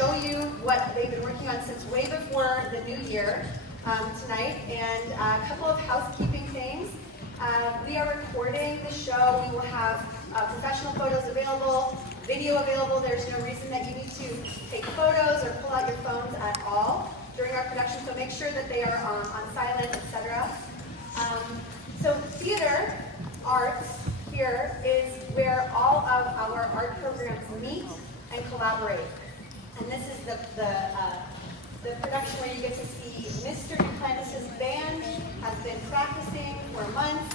show you what they've been working on since way before the new year tonight, and a couple of housekeeping things. We are recording the show. We will have professional photos available, video available. There's no reason that you need to take photos or pull out your phones at all during our production, so make sure that they are on silent, etc. So theater arts here is where all of our art programs meet and collaborate. And this is the production where you get to see Mr. Duplantis' band has been practicing for months.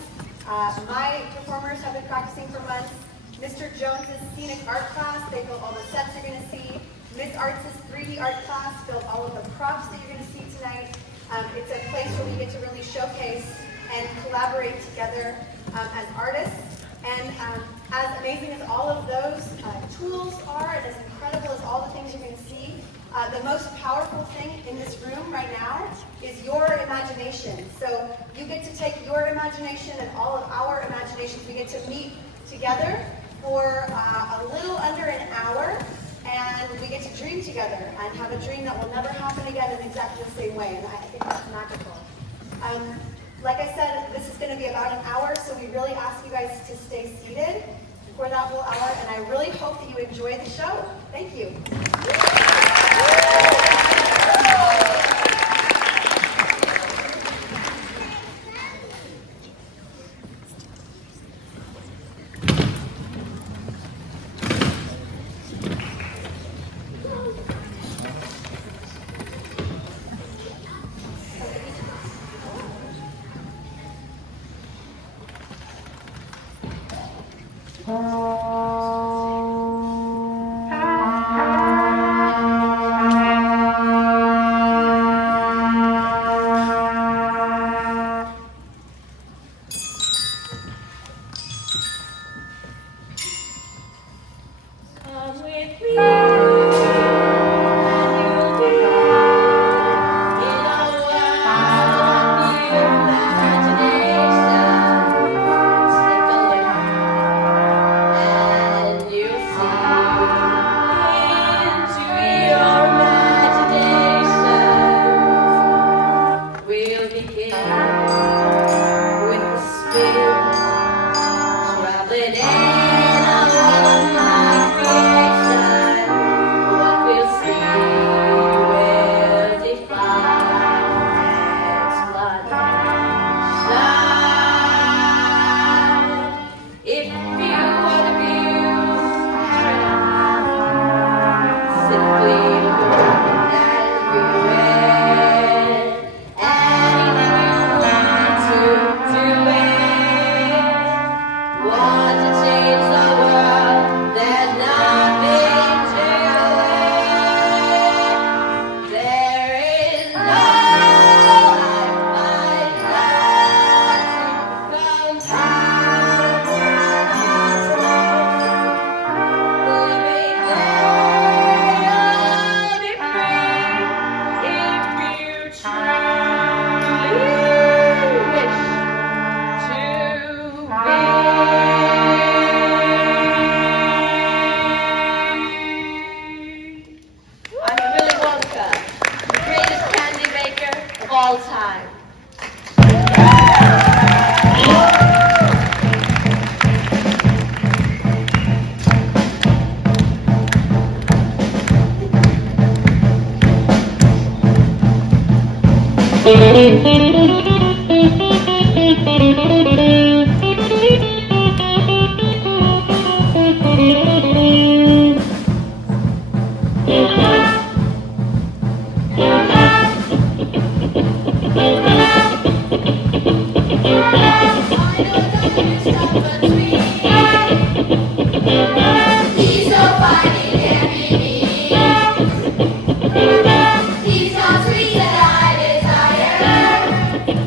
My performers have been practicing for months. Mr. Jones' scenic art class, they built all the sets you're going to see. Miss Arts' 3D art class built all of the props that you're going to see tonight. It's a place where we get to really showcase and collaborate together as artists. And as amazing as all of those tools are, and as incredible as all the things you're going to see, the most powerful thing in this room right now is your imagination. So you get to take your imagination and all of our imaginations. We get to meet together for a little under an hour, and we get to dream together and have a dream that will never happen again in exactly the same way. And I think that's magical. Like I said, this is going to be about an hour, so we really ask you guys to stay seated for that whole hour, and I really hope that you enjoy the show. Thank you. These are sweets that I desire.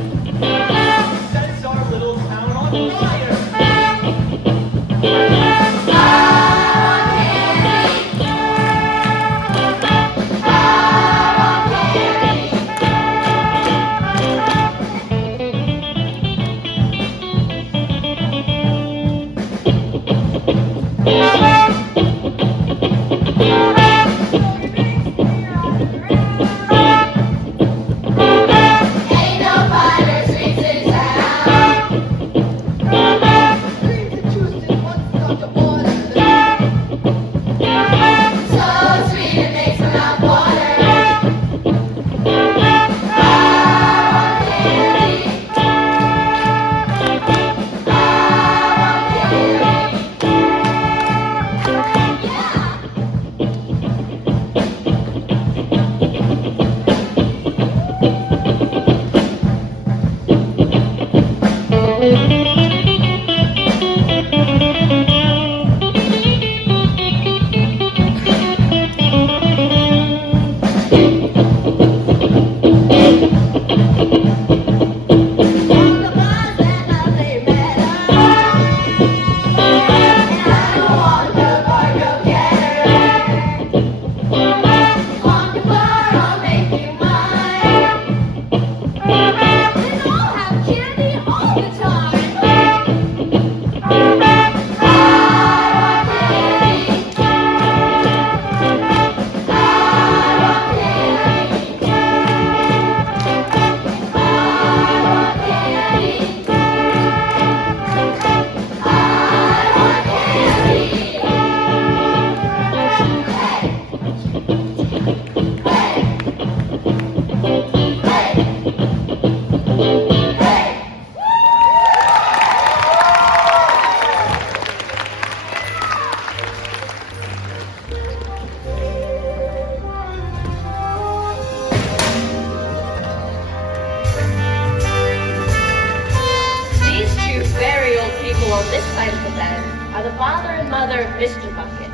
mother of Mr. Bucket.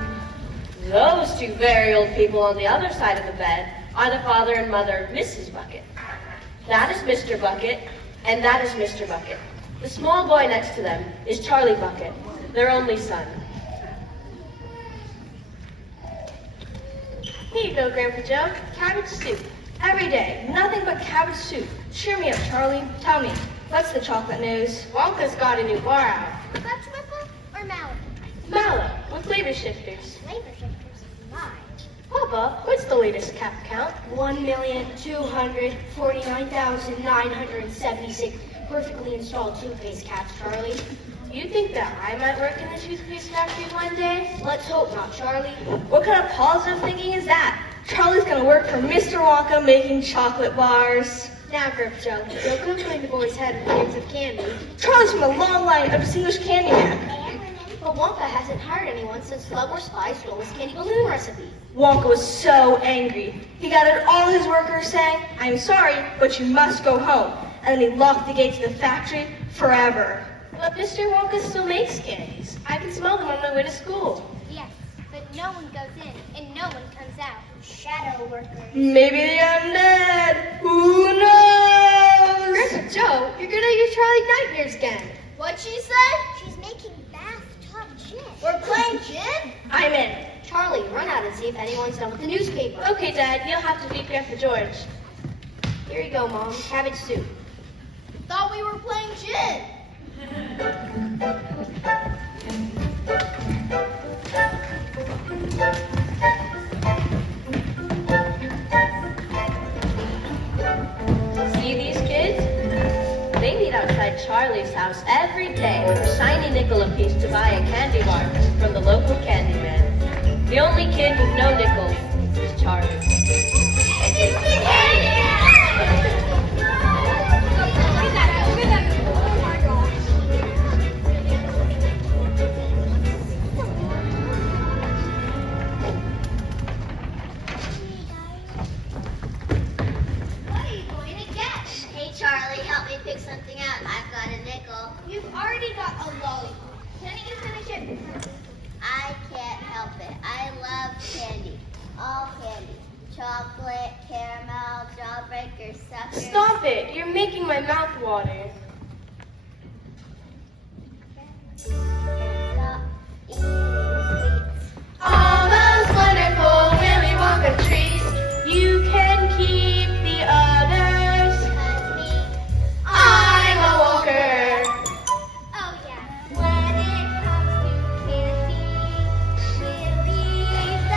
Those two very old people on the other side of the bed are the father and mother of Mrs. Bucket. That is Mr. Bucket, and that is Mr. Bucket. The small boy next to them is Charlie Bucket, their only son. Here you go, Grandpa Joe. Cabbage soup. Every day, nothing but cabbage soup. Cheer me up, Charlie. Tell me, what's the chocolate news? Wonka's got a new bar out. Dutch Whipple or Mallow? Mallow, with flavor shifters. Flavor shifters. My. Papa, what's the latest cap count? 1,249,976 perfectly installed toothpaste caps, Charlie. Do you think that I might work in the toothpaste factory one day? Let's hope not, Charlie. What kind of positive thinking is that? Charlie's gonna work for Mr. Wonka making chocolate bars. Now, Grandpa Joe, don't go filling the boy's head with bags of candy. Charlie's from a long line of distinguished candy men. But Wonka hasn't hired anyone since Slug or Spy stole his candy balloon recipe. Wonka was so angry. He gathered all his workers saying, "I'm sorry, but you must go home." And then he locked the gates of the factory forever. But Mr. Wonka still makes candies. I can smell them on my way to school. Yes, but no one goes in and no one comes out. Shadow workers. Maybe the undead. Who knows? Grandpa Joe, you're gonna use Charlie nightmares again. What'd she say? She's making bathtub gin. We're playing gin? I'm in. Charlie, run out and see if anyone's done with the newspaper. Okay, Dad, you'll have to feed Grandpa George. Here you go, Mom. Cabbage soup. Thought we were playing gin. See these kids? They meet outside Charlie's house every day with a shiny nickel apiece to buy a candy bar from the local candy man. The only kid with no nickels is Charlie. It's the candy! Charlie, help me pick something out. I've got a nickel. You've already got a lollipop. Can't you finish it? I can't help it. I love candy. All candy. Chocolate, caramel, jawbreaker, suckers. Stop it! You're making my mouth water. Stop eating sweets. All those wonderful Willy Wonka treats, you can keep the others. Cause me, I'm a Wonker. Oh yeah. When it comes to candy, Willy's the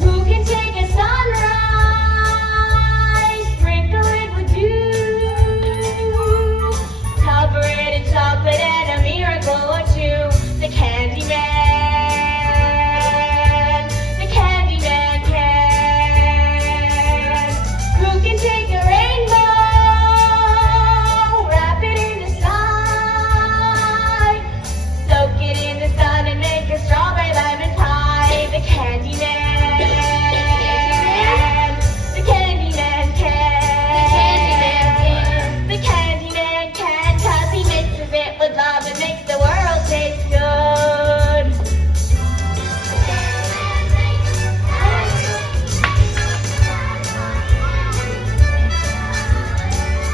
Who can take a sunrise, sprinkle it with dew, cover it in chocolate and a miracle or two? The Candy Man, the Candy Man can. Who can take a rainbow, wrap it in the sky, soak it in the sun and make a strawberry lemon pie? The Candy Man. The Candy Man can. The Candy Man can, 'cause he mixes it with love and makes the world taste good.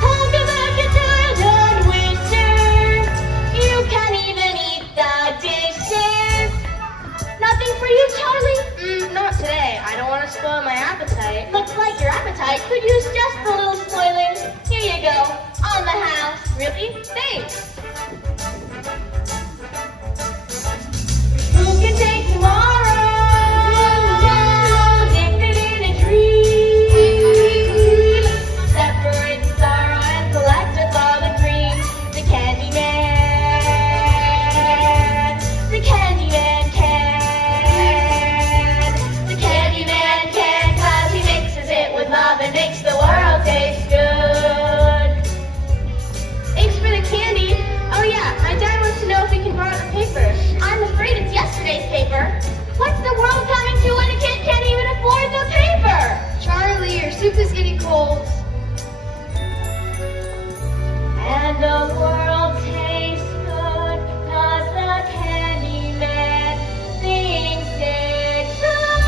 Hold the bucket till you're done with dirt. You can't even eat the dishes. Nothing for you, Charlie? Not today. I don't want to spoil my appetite. Looks like your appetite could use just a little spoiling. Here you go. On the house. Really? Thanks. Who can take tomorrow? Dip it in a dream. Separate the sorrow and collect up all the cream. The Candy Man. The Candy Man can. The Candy Man can, 'cause he mixes it with love and makes the world taste good. Thanks for the candy. old. And the world tastes good 'cause the candy man thinks it's right.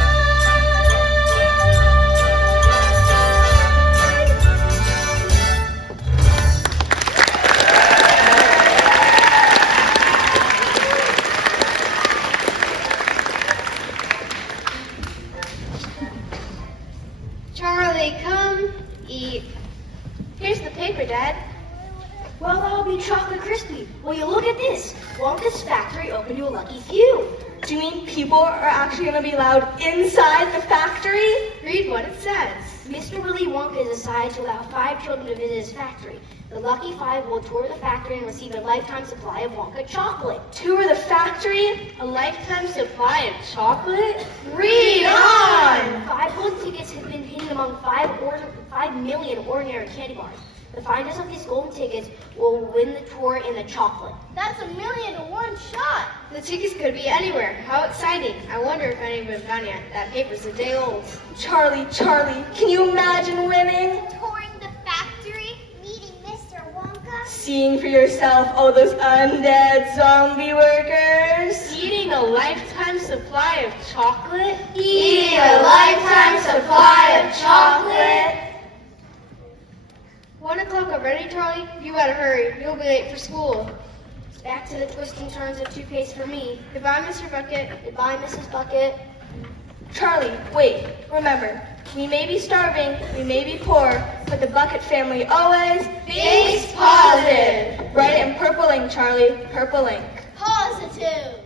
Charlie, come eat. Here's the paper, Dad. Well, that'll be chocolate crispy. Will you look at this? Wonka's factory open to a lucky few. Do you mean people are actually going to be allowed inside the factory? Read what it says. Mr. Willy Wonka has decided to allow 5 children to visit his factory. The lucky 5 will tour the factory and receive a lifetime supply of Wonka chocolate. Tour the factory? A lifetime supply of chocolate? Read on! 5 gold tickets have been hidden among 5 million ordinary candy bars. The finders of these golden tickets will win the tour in the chocolate. That's a million to one shot. The tickets could be anywhere. How exciting. I wonder if anyone's found yet. That paper's a day old. Charlie, can you imagine winning? Touring the factory, meeting Mr. Wonka. Seeing for yourself all those undead zombie workers. Eating a lifetime supply of chocolate? Eating a lifetime supply of chocolate? 1 o'clock already, Charlie? You better hurry. You'll be late for school. Back to the twists and turns of toothpaste for me. Goodbye, Mr. Bucket. Goodbye, Mrs. Bucket. Charlie, wait. Remember, we may be starving, we may be poor, but the Bucket family always thinks positive. Write it in purple ink, Charlie. Purple ink. Positive.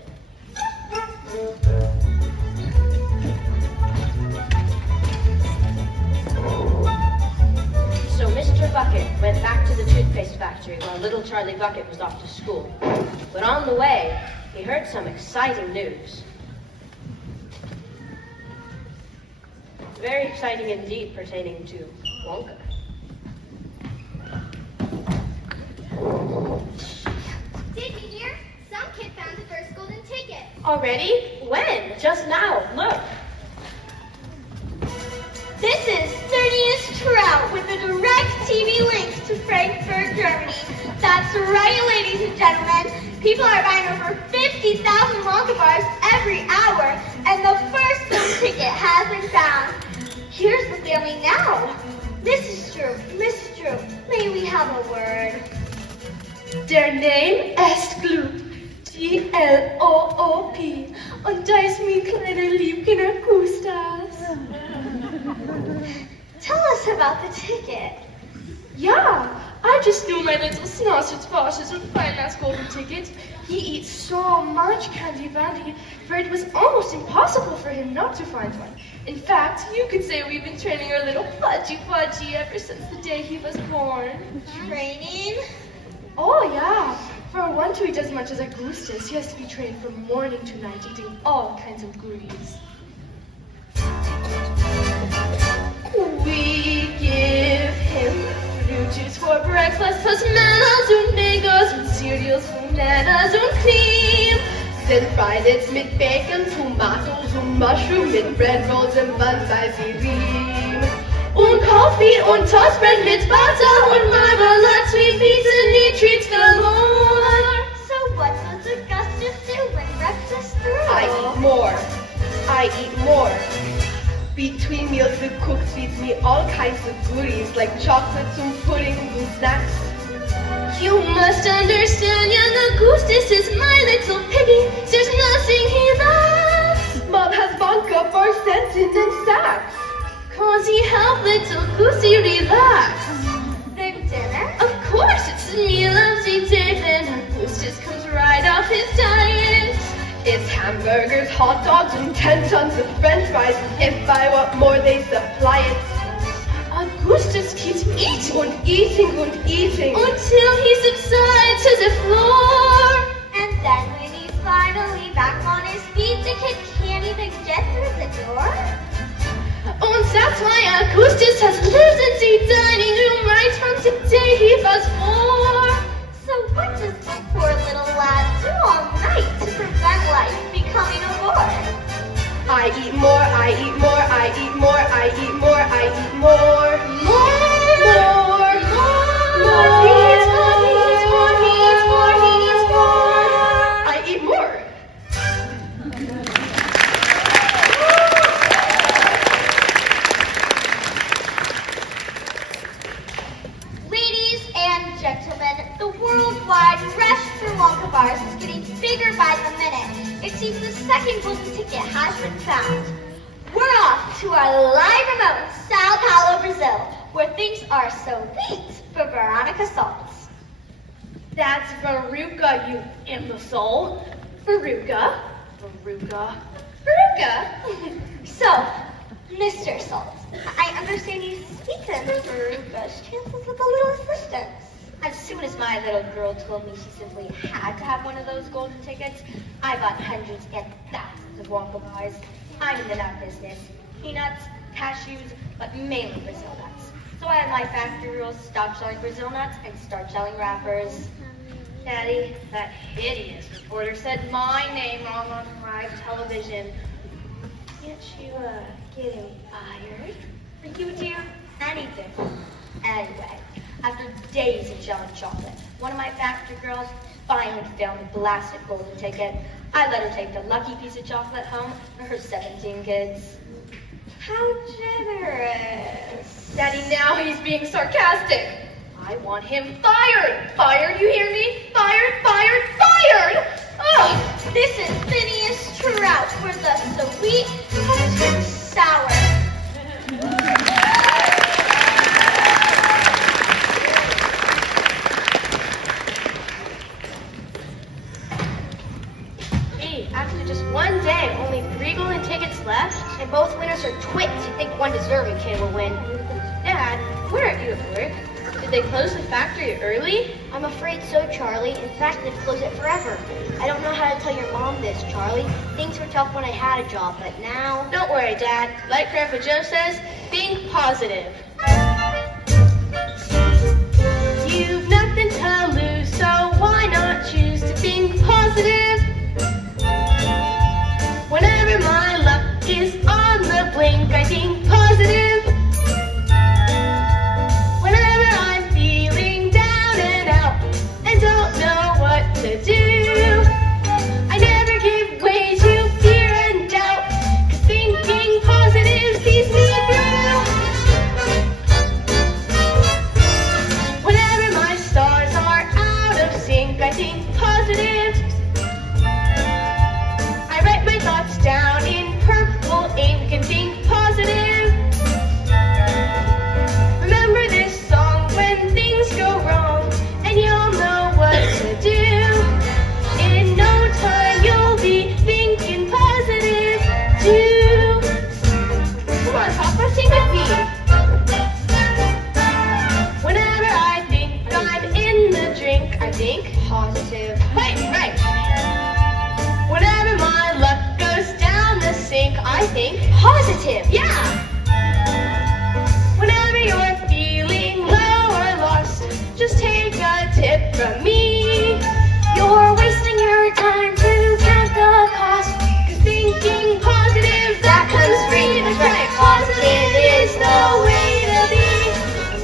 So Mr. Bucket went back to the toothpaste factory while little Charlie Bucket was off to school. But on the way, he heard some exciting news. Very exciting indeed pertaining to Wonka. Did you hear? Some kid found the first golden ticket. Already? When? Just now, look. This is 30th Trout with a direct TV link to Frankfurt, Germany. That's right, ladies and gentlemen. People are buying over 50,000 Wonka bars every hour, and the first golden ticket has been found. Here's the family now. Mrs. Stroop, may we have a word? Der Name ist Gloop. Gloop. Und da ist mein kleiner Liebchen Augustas. Tell us about the ticket. Yeah, I just knew my little sausage bosses would find that golden ticket. He eats so much candy bandy, for it was almost impossible for him not to find one. In fact, you could say we've been training our little fudgy ever since the day he was born. Training? Oh yeah, for one to eat as much as Augustus, he has to be trained from morning to night, eating all kinds of goodies. We give him fruit juice for breakfast, plus bananas und Mangoes und cereals, bananas und cream. Then fried it's mit Bacon, Tomatoes und Mushroom, mit Bread Rolls and Buns bei Sirim. Und Coffee und Toastbread mit Butter und Marmalade, sweet beets and neat treats galore. So what does Augustus do when breakfast through? I eat more. Between meals, the cook feeds me all kinds of goodies like chocolates and puddings and snacks. You must understand, young Augustus is my little piggy. There's nothing he lacks. Mom has Wonka for cents in sacks. Cause he helped little Goosey relax. Big dinner? Of course, it's the meal of the day. Then Augustus comes right off his diet. It's hamburgers, hot dogs, and 10 tons of french fries. If I want more, they supply it. Augustus keeps eating and eating until he subsides to the floor. And then when he's finally back on his feet, the kid can't even get through the door. And that's why Augustus has lived in the dining room right from the day he was born. So what does this poor little lad do all night to prevent life becoming a bore? I eat more, I eat more, I eat more, I eat more, I eat more. More! bigger by the minute. It seems the second golden ticket has been found. We're off to our live remote in Sao Paulo, Brazil, where things are so neat for Veronica Salts. That's Veruca, you imbecile. Veruca. So, Mr. Salts, I understand you speak to Miss Veruca's chances with a little assistance. As soon as my little girl told me she simply had to have one of those golden tickets, I bought hundreds and thousands of Wonka bars. I'm in the nut business. Peanuts, cashews, but mainly Brazil nuts. So I had my factory rules stop selling Brazil nuts and start selling wrappers. Daddy, that hideous reporter said my name wrong on live television. Can't you get him fired? Or he would do anything. Anyway, after days of gelling chocolate, one of my factory girls finally found the blasted golden ticket. I let her take the lucky piece of chocolate home for her 17 kids. How generous. Daddy, now he's being sarcastic. I want him fired. Fired, you hear me? Fired, fired, fired! Ugh. This is Phineas Trout for the sweet and sour. Gee, after just one day, only 3 golden tickets left, and both winners are twits. You'd think one deserving kid will win. Dad, where are you at work? Did they close the factory early? I'm afraid so, Charlie. In fact, they've closed it forever. I don't know how to tell your mom this, Charlie. Things were tough when I had a job, but now... Don't worry, Dad. Like Grandpa Joe says, think positive. You've nothing to lose, so why not choose to think positive? Whenever my luck is on the blink, I think positive. Whenever I'm feeling down and out and don't know what to do, I never give way to fear and doubt, 'cause thinking positive sees me through. Whenever my stars are out of sync, I think positive. I write my thoughts down in purple ink and think positive. Remember this song when things go wrong, and you'll know what to do. In no time you'll be thinking positive too. Come on, Papa, sing with me. Whenever I think I'm in the drink, I think positive. Right. Whenever my luck goes down the sink, I think positive. Yeah. Whenever you're feeling low or lost, just take a tip from me. You're wasting your time to count the cost, 'cause thinking positive, that comes free. That's right, positive is the way to be.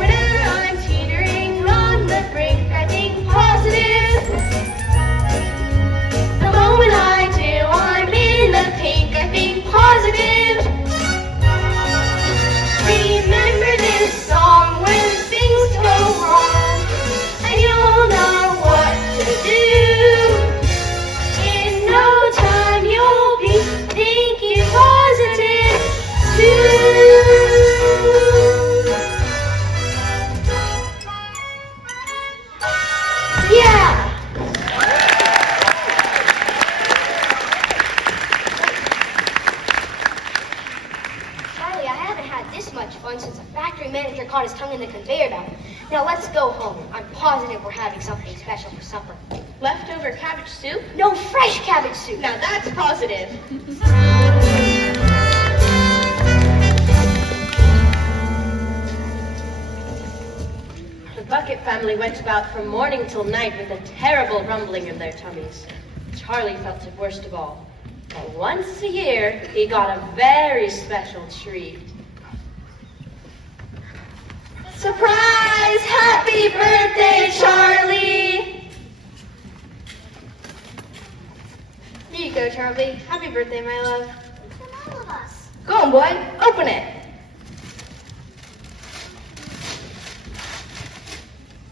Whenever I'm teetering on the brink, I think positive. The moment I do, I'm in the pink, I think positive. Remember this song when things go wrong, and you'll know what to do. In no time you'll be thinking positive too. Yeah! Charlie, I haven't had this much fun since a factory manager caught his tongue in the conveyor belt. Now let's go home. I'm positive we're having something special for supper. Leftover cabbage soup? No, fresh cabbage soup. Now that's positive. The Bucket family went about from morning till night with a terrible rumbling in their tummies. Charlie felt it worst of all. But once a year, he got a very special treat. Surprise! Happy birthday, Charlie! Here you go, Charlie. Happy birthday, my love. From all of us. Go on, boy. Open it.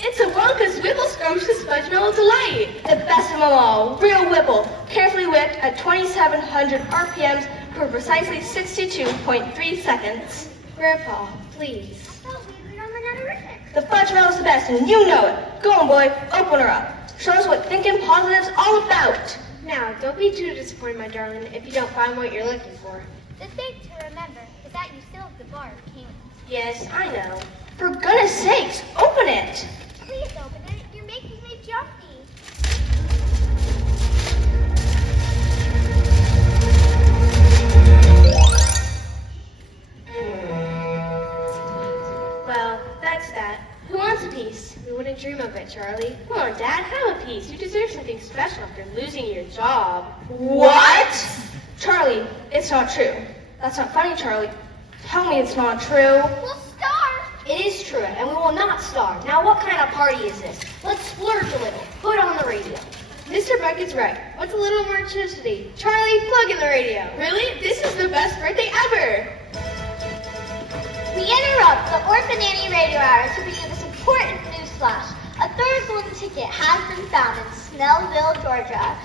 It's a Milka's Whipple Scrumptious Fudge Mellow Delight. The best of them all. Real Whipple. Carefully whipped at 2,700 RPMs for precisely 62.3 seconds. Grandpa, please. I thought we were on another. The fudge mellow's the best, and you know it. Go on, boy. Open her up. Show us what thinking positive's all about. Now, don't be too disappointed, my darling, if you don't find what you're looking for. The thing to remember is that you still have the bar of candy. Yes, I know. For goodness sakes, open it. Please open it. You're making me jumpy. Well, that's that. Who wants a piece? We wouldn't dream of it, Charlie. Come on, Dad, have a piece. You deserve something special after losing your job. What? Charlie, it's not true. That's not funny, Charlie. Tell me it's not true. We'll starve. It is true, and we will not starve. Now, what kind of party is this? Let's splurge a little. Put on the radio. Mr. Bucket's right. What's a little more electricity? Charlie, plug in the radio. Really? This is the best birthday ever. We interrupt the Orphan Annie radio hour to bring you this important news flash. A third golden ticket has been found in Snellville, Georgia.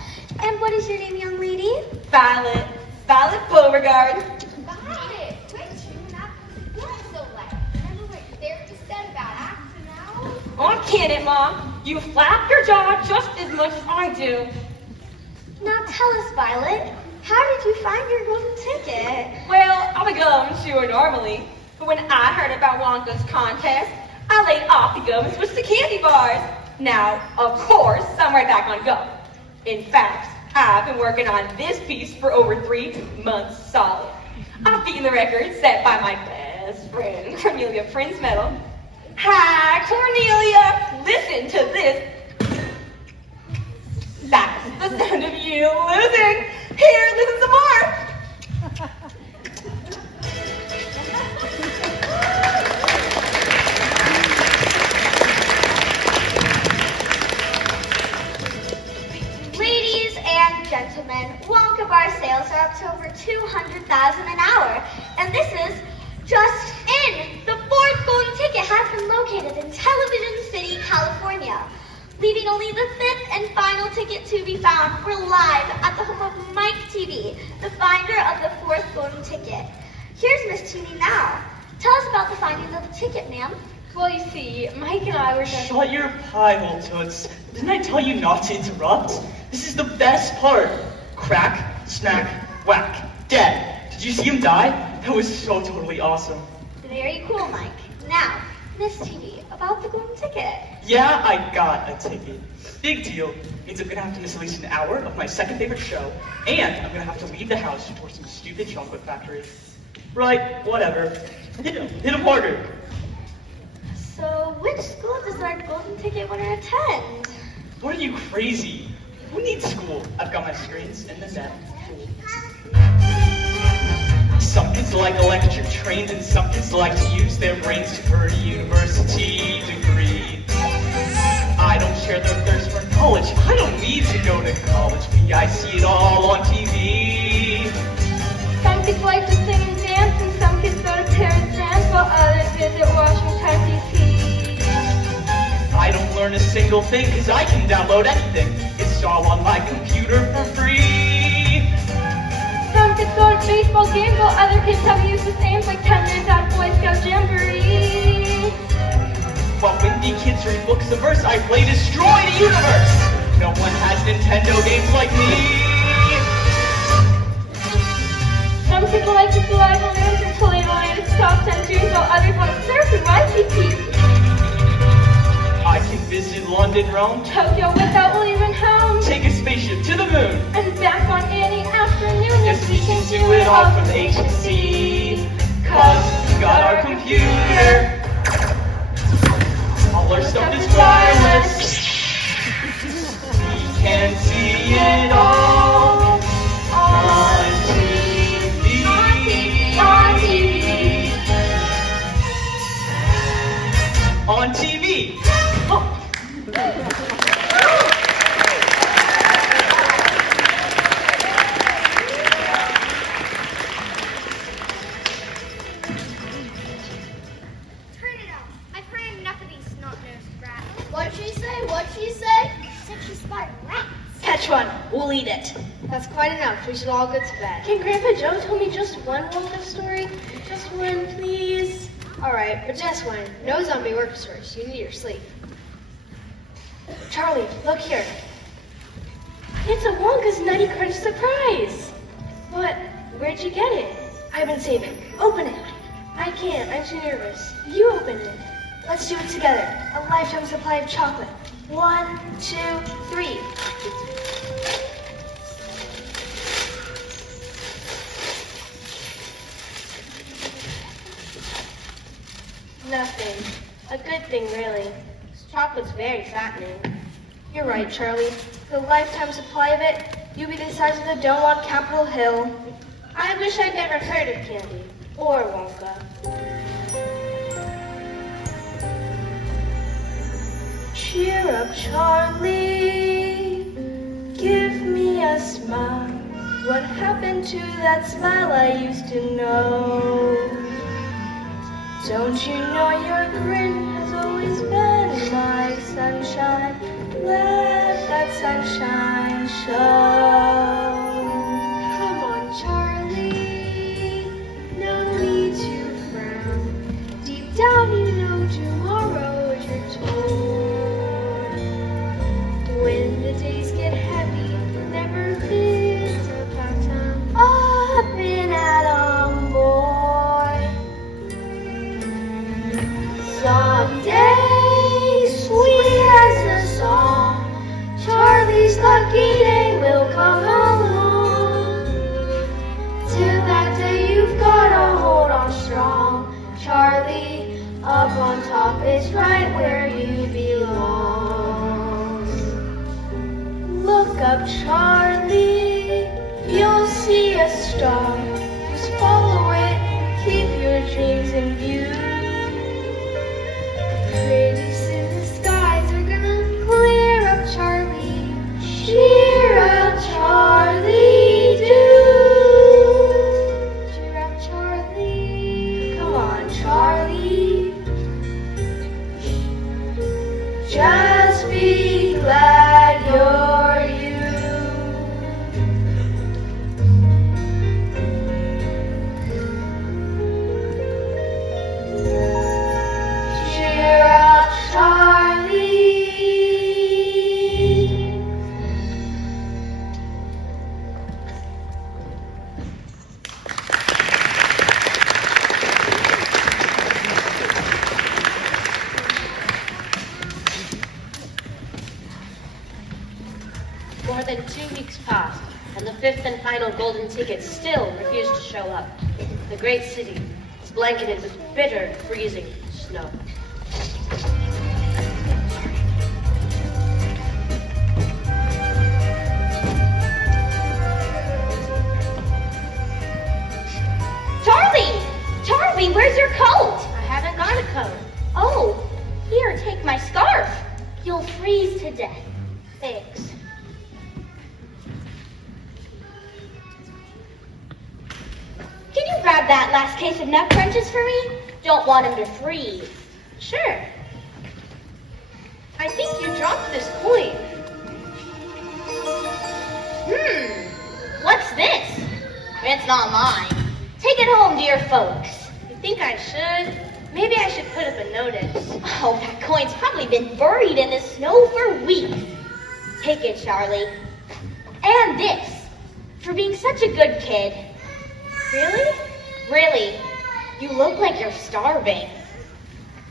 And what is your name, young lady? Violet. Violet Beauregard. Violet. Quit chewing that pussy so loud. Remember what your therapist said about acting out? I'm kidding, Mom. You flap your jaw just as much as I do. Now tell us, Violet, how did you find your golden ticket? Well, I would gum and chew her normally. But when I heard about Wonka's contest, I laid off the gum and switched to candy bars. Now, of course, I'm right back on gum. In fact, I've been working on this piece for over 3 months solid. I've beaten the record set by my best friend, Cornelia Prince Metal. Hi, Cornelia! Listen to this. That's the sound of you losing. Here, listen some more. Ladies and gentlemen, Wonka bar sales are up to over 200,000 an hour. And this is just in. The fourth golden ticket has been located in Television City, California. Leaving only the fifth and final ticket to be found. We're live at the home of Mike TV, the finder of the fourth golden ticket. Here's Miss Teeny now. Tell us about the finding of the ticket, ma'am. Well, you see, Mike and I were just... Shut your pie hole, Toots. Didn't I tell you not to interrupt? This is the best part. Crack, snack, whack, dead. Did you see him die? That was so totally awesome. Very cool, Mike. Now, Miss TV, about the golden ticket. Yeah, I got a ticket. Big deal. Means I'm gonna have to miss at least an hour of my second favorite show, and I'm gonna have to leave the house to tour some stupid chocolate factory. Right, whatever. Hit him harder. So, which school does our golden ticket winner attend? What are you, crazy? Who needs school? I've got my screens and the net. Some kids like electric trains and some kids like to use their brains to earn a university degree. I don't share their thirst for college. I don't need to go to college. I see it all on TV. Some kids like to sing and dance, and some kids go to Paris, France, while others visit Washington, D.C. I don't learn a single thing because I can download anything. It's all on my computer for free. Some kids go to baseball games, while other kids have useless names like tenders at Boy Scout Jamboree. While windy kids read books of verse, I play Destroy the Universe. No one has Nintendo games like me. Some people like to fly balloons and Toledo stop centuries, while others want to surf and ride PPs. I can visit London, Rome, Tokyo without leaving home, take a spaceship to the moon. and back on any afternoon. Yes, we can do it all from HC, 'cause we got our computer. All our stuff is wireless. We can see it all on TV. On TV. On TV. Turn it off. I've heard enough of these snot-nosed brats. What'd she say? she say? Said she spotted rats. Catch one. We'll eat it. That's quite enough. We should all go to bed. Can Grandpa Joe tell me just one Wonka story? Just one, please. All right, but just one. No zombie work stories. You need your sleep. Charlie, look here. It's a Wonka's Nutty Crunch surprise. What? Where'd you get it? I've been saving. Open it. I can't. I'm too nervous. You open it. Let's do it together. A lifetime supply of chocolate. 1, 2, 3. Nothing. A good thing, really. Chocolate's very fattening. You're right, Charlie. The lifetime supply of it, you'd be the size of the dome on Capitol Hill. I wish I'd never heard of candy. Or Wonka. Cheer up, Charlie. Give me a smile. What happened to that smile I used to know? Don't you know your grin has always been my sunshine? Let that sunshine show. Come on, Charlie. No need to frown. Deep down you know tomorrow is your turn. When the days get heavy, never feels about time. Up and at 'em, boy. Someday, sweet as the song, Charlie's lucky day will come along. Till that day you've gotta hold on strong. Charlie, up on top is right where you belong. Look up, Charlie, you'll see a star. Just follow it, keep your dreams in view. Pretty soon the skies are gonna clear up, Charlie. Cheer up, Charlie, do. Cheer up, Charlie. Come on, Charlie. Just be glad you're you. Cheer up, Charlie. More than 2 weeks passed, and the fifth and final golden ticket still refused to show up. The great city was blanketed with bitter, freezing snow. Charlie! Charlie, where's your coat? I haven't got a coat. Oh, here, take my scarf. You'll freeze to death. Thanks. Can you grab that last case of nut crunches for me? Don't want him to freeze. Sure. I think you dropped this coin. What's this? It's not mine. Take it home, dear folks. You think I should? Maybe I should put up a notice. Oh, that coin's probably been buried in the snow for weeks. Take it, Charlie. And this, for being such a good kid. Really? Really, you look like you're starving.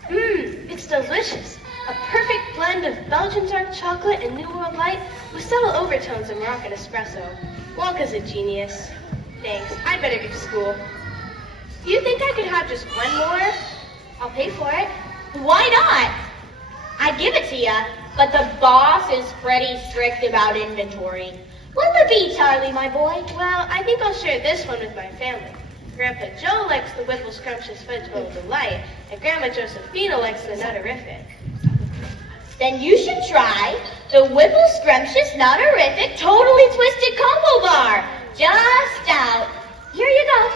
It's delicious. A perfect blend of Belgian dark chocolate and New World Light with subtle overtones of Moroccan espresso. Wonka's a genius. Thanks. I'd better get to school. You think I could have just one more? I'll pay for it. Why not? I'd give it to you, but the boss is pretty strict about inventory. What'll it be, Charlie, my boy? Well, I think I'll share this one with my family. Grandpa Joe likes the Whipple Scrumptious Fudge Bowl Delight, and Grandma Josephina likes the Nutterific. Then you should try the Whipple Scrumptious Nutterific Totally Twisted Combo Bar. Just out. Here you go.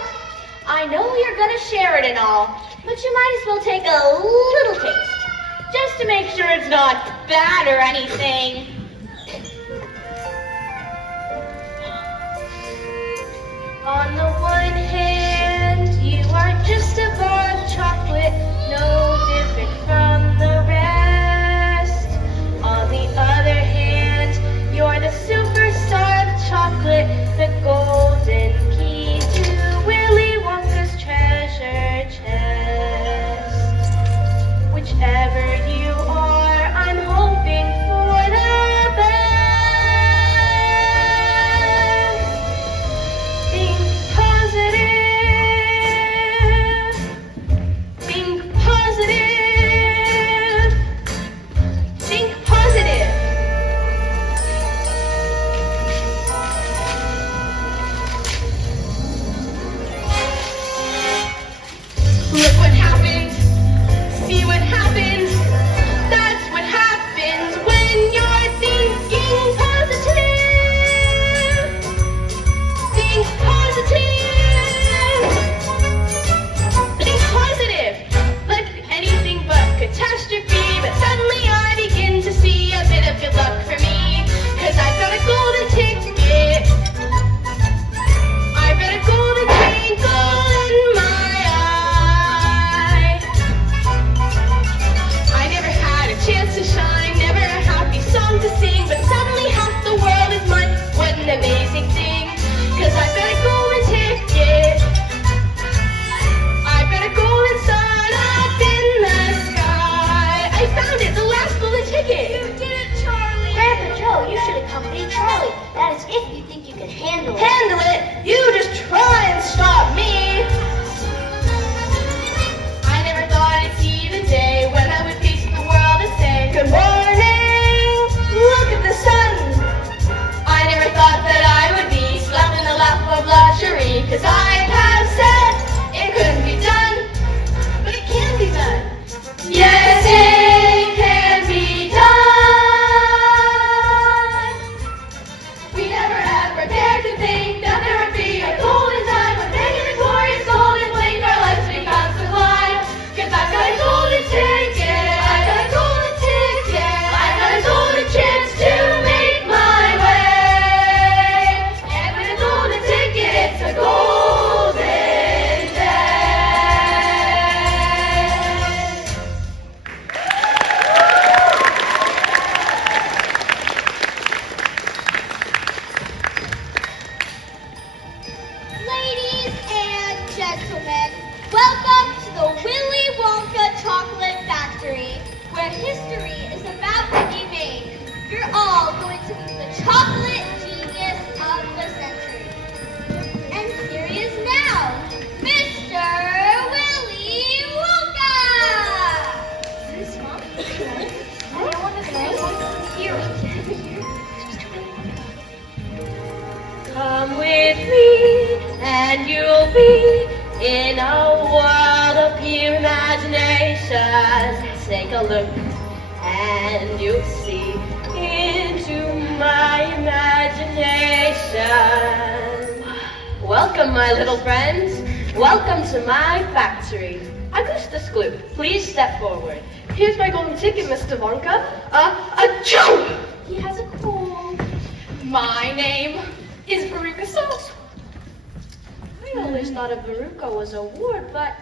I know you're gonna share it and all, but you might as well take a little taste. just to make sure it's not bad or anything. On the one hand, you are just a bar of chocolate, no different from the rest. On the other hand, you're the superstar of chocolate, the golden key to Willy Wonka's treasure chest. Whichever you are, I'm hoping for the best. Think positive. Think positive. Think positive. Look what happened. See what happens. That's what happens when you're thinking positive. Think positive. Think positive. Life could be anything but catastrophe, but suddenly I begin to see a bit of good luck for me. 'Cause I've got a golden ticket. I've got a golden twinkle in my eye. I never had a chance to shine, never a happy song to sing, but suddenly half the world is mine. What an amazing thing. 'Cause I've got a golden ticket. I've got a golden sun up in the sky. I found it, the last golden ticket. You did it, Charlie. Grandpa Joe, you should accompany Charlie. That is if you think you can handle it. Handle it? You just try and stop me. I never thought I'd see the day when I would face the world and say, good morning, look at the sun. I never thought that I would be slapped in the lap of luxury, 'cause I have said it couldn't be done, but it can be done. Yes, it can be done. We never ever dared to think that there would be a golden time when making the glorious golden blink our lives become sublime. 'Cause I've got a golden ticket, I've got a golden ticket, I've got a golden chance to make my way. And with a golden ticket, it's a golden day. Ladies and gentlemen, welcome to the Willy Wonka Chocolate Factory, where history is about to be made. You're all going to meet the chocolate genius of the century. And here he is now, Mr. Willy Wonka! Come with me, and you'll be in a world of pure imagination. Take a look, and you'll see into my imagination. Welcome, my little friends. Welcome to my factory. Augustus Gloop, please step forward. Here's my golden ticket, Mr. Wonka. Achoo! He has a cold. My name is Veruca Salt. I always thought a Veruca was a ward, but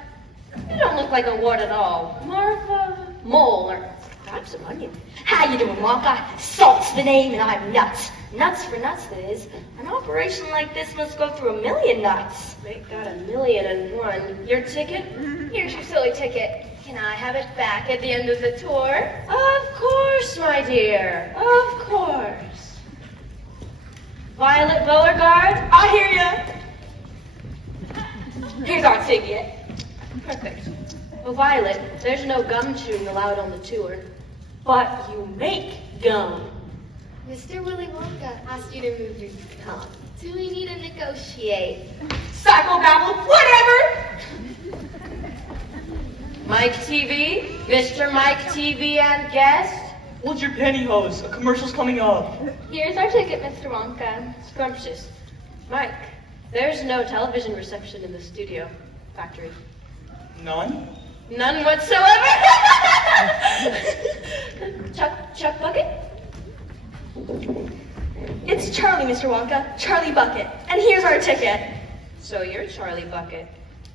you don't look like a ward at all. More of a mole, or perhaps an onion. How you doing, Wonka? Salt's the name, and I'm nuts. Nuts for nuts, that is. An operation like this must go through a million nuts. Make that 1,000,001. Your ticket? Here's your silly ticket. Can I have it back at the end of the tour? Of course, my dear. Of course. Violet Beauregard, I hear ya. Here's our ticket. Perfect. Well, Violet, there's no gum chewing allowed on the tour. But you make gum. Mr. Willy Wonka asked you to move your tongue. Do we need to negotiate? Psychobabble, whatever! Mike TV, Mr. Mike TV and guest. Hold your pantyhose. A commercial's coming up. Here's our ticket, Mr. Wonka. Scrumptious. Mike, there's no television reception in the studio factory. None? None whatsoever. Chuck Bucket? It's Charlie, Mr. Wonka. Charlie Bucket. And here's our ticket. So you're Charlie Bucket.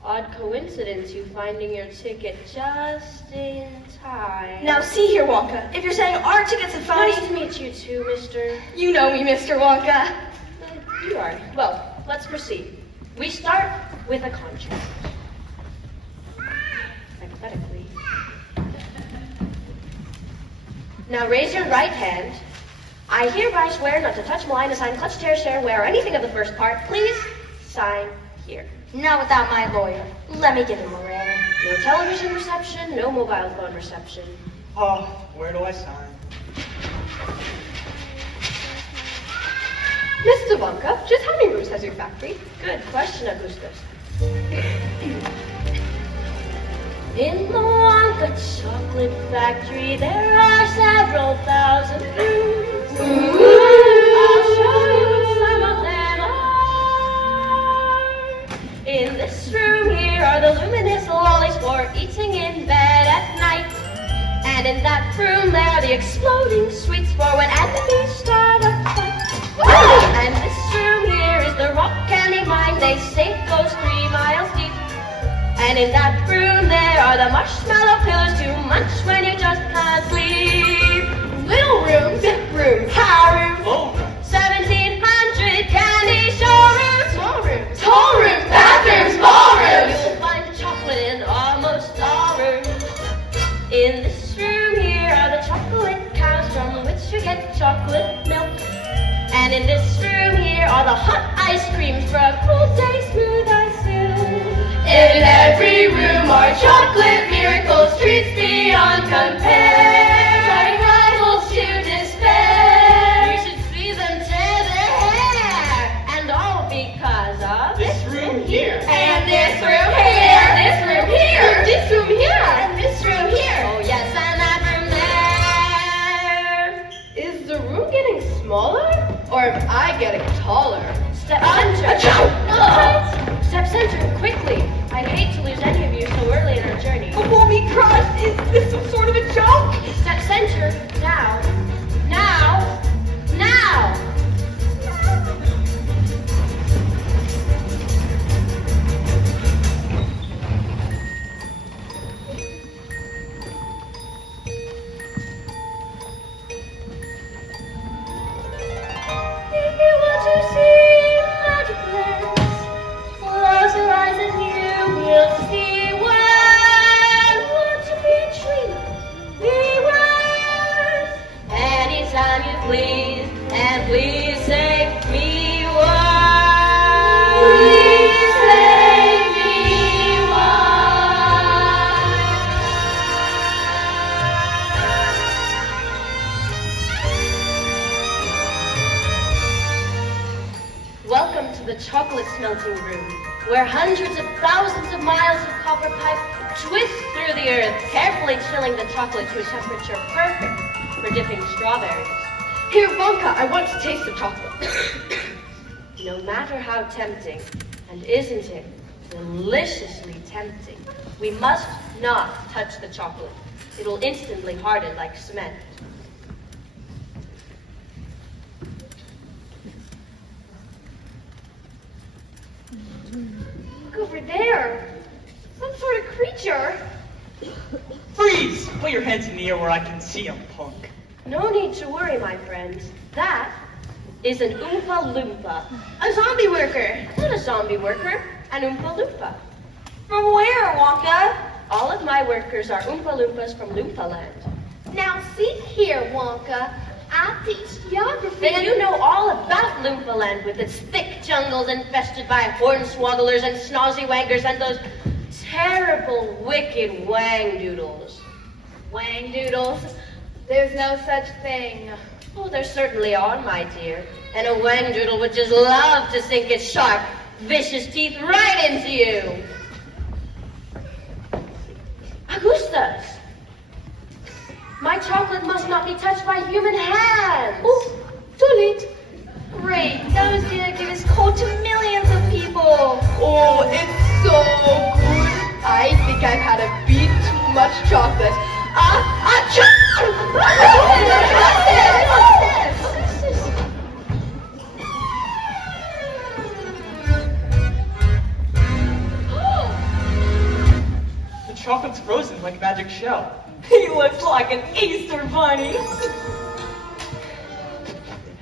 Odd coincidence you finding your ticket just in time. Now see here, Wonka. If you're saying our tickets are phony, Nice to meet you too, mister. you know me, Mr. Wonka. You are. Well, let's proceed. We start with a contract. Hypothetically. Now raise your right hand. I hereby swear not to touch, malign, assign, clutch, tear, share, wear, or anything of the first part. Please sign here. Not without my lawyer. Let me give him a ring. No television reception, no mobile phone reception. Oh, where do I sign? Mr. Wonka, just how many rooms has your factory? Good question, Augustus. In the Wonka Chocolate Factory, there are several thousand rooms. I'll show you what some of them are. In this room here are the luminous lollies for eating in bed at night. And in that room there are the exploding sweets for when enemies start a fight. And this room here is the rock candy mine, they say it goes 3 miles deep. And in that room there are the marshmallow pillars to munch when you just can't sleep. Little room, big room, power room, Oh, 1700 candy showrooms. small room, tall room, bathrooms, ballrooms. You'll find chocolate in almost all rooms. In this room here are the chocolate cows from which you get chocolate milk. And in this room here are the hot ice creams for a cool day, smooth as silk. In every room are chocolate miracles, treats beyond compare. Driving rivals to despair. You should see them tear their hair. And all because of this room here. And this room here. And this room here. And this room here. And this room here. Oh yes, and that room there. Is the room getting smaller? Or am I getting taller? Step center. Step center, quickly. I hate to lose any of you so early in our journey. Before we crush, is this some sort of a joke? Step center, now. Now. Now. If you want to see magic lands, close your eyes and you will see what want to be a dreamer. Beware. Anytime you please, and please say me why. Please say me why. Welcome to the chocolate smelting room, where hundreds of thousands of miles of copper pipe twist through the earth, carefully chilling the chocolate to a temperature perfect for dipping strawberries. Here, Wonka, I want to taste the chocolate. No matter how tempting, and isn't it deliciously tempting, we must not touch the chocolate. It will instantly harden like cement. Look over there. Some sort of creature. Freeze! Put your hands in the air where I can see them, punk. No need to worry, my friends. That is an Oompa Loompa. A zombie worker. Not a zombie worker, an Oompa Loompa. From where, Wonka? All of my workers are Oompa Loompas from Loompa Land. Now see here, Wonka. I teach geography. Then you know all about Loompa Land with its thick jungles infested by hornswogglers and snozzywaggers and those terrible, wicked wang-doodles. Wang-doodles. There's no such thing. Oh, there certainly are, my dear. And a wang-doodle would just love to sink its sharp, vicious teeth right into you. Augustus! My chocolate must not be touched by human hands. Oh, too late. Great, those didn't is cold to millions of people. Oh, it's so good. I think I've had a bit too much chocolate. The chocolate's frozen like a magic shell. He looks like an Easter bunny.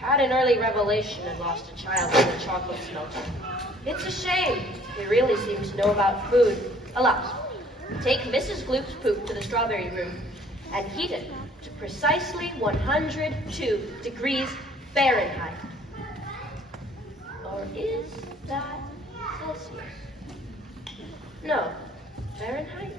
Had an early revelation and lost a child when the chocolates melted. It's a shame. He really seems to know about food. Alas, take Mrs. Gloop's poop to the strawberry room and heat it to precisely 102 degrees Fahrenheit. Or is that Celsius? No, Fahrenheit?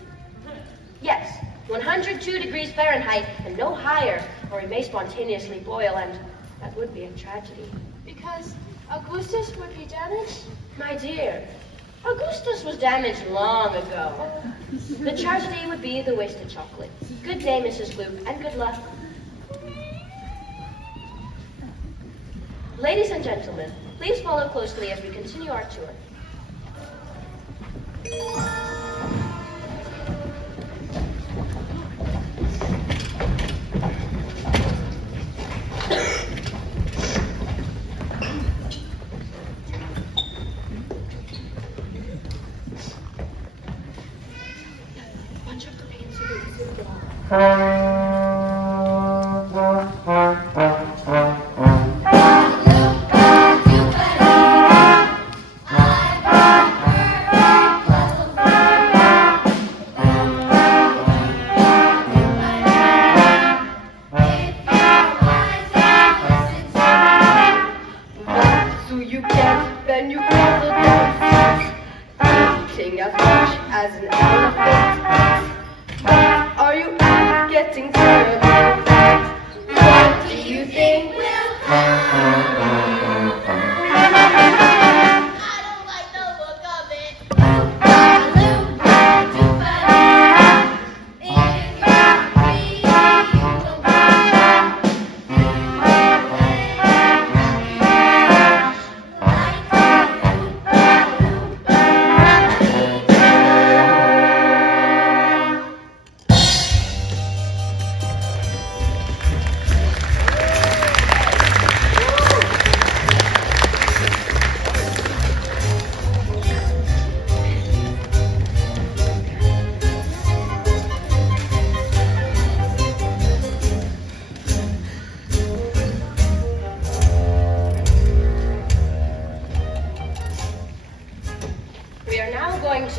Yes, 102 degrees Fahrenheit and no higher, or he may spontaneously boil, and that would be a tragedy. Because Augustus would be damaged? My dear, Augustus was damaged long ago. The tragedy would be the wasted chocolate. Good day, Mrs. Gloop, and good luck. Ladies and gentlemen, please follow closely as we continue our tour.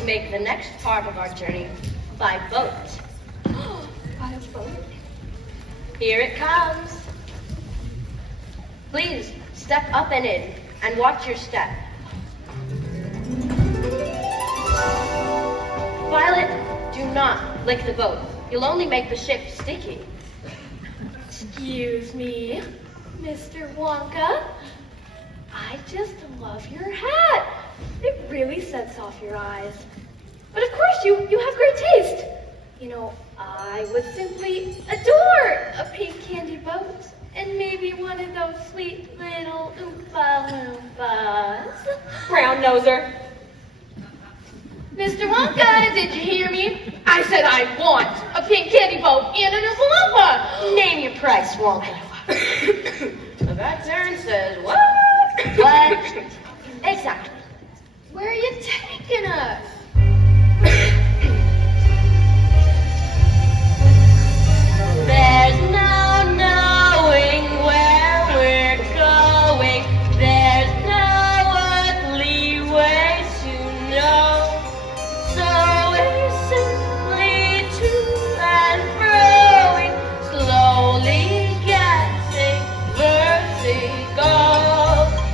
Make the next part of our journey by boat. By boat? Here it comes. Please step up and in and watch your step. Violet, do not lick the boat. You'll only make the ship sticky. Excuse me, Mr. Wonka. I just love your hat. It really sets off your eyes. But of course, you have great taste. You know, I would simply adore a pink candy boat and maybe one of those sweet little Oompa Loompas. Brown noser. Mr. Wonka, did you hear me? I said I want a pink candy boat and an Oompa Loompa. Name your price, Wonka. That turn says what? What? Exactly. Where are you taking us? There's no knowing where we're going. There's no earthly way to know. So we're simply to and froing, slowly getting vertigo.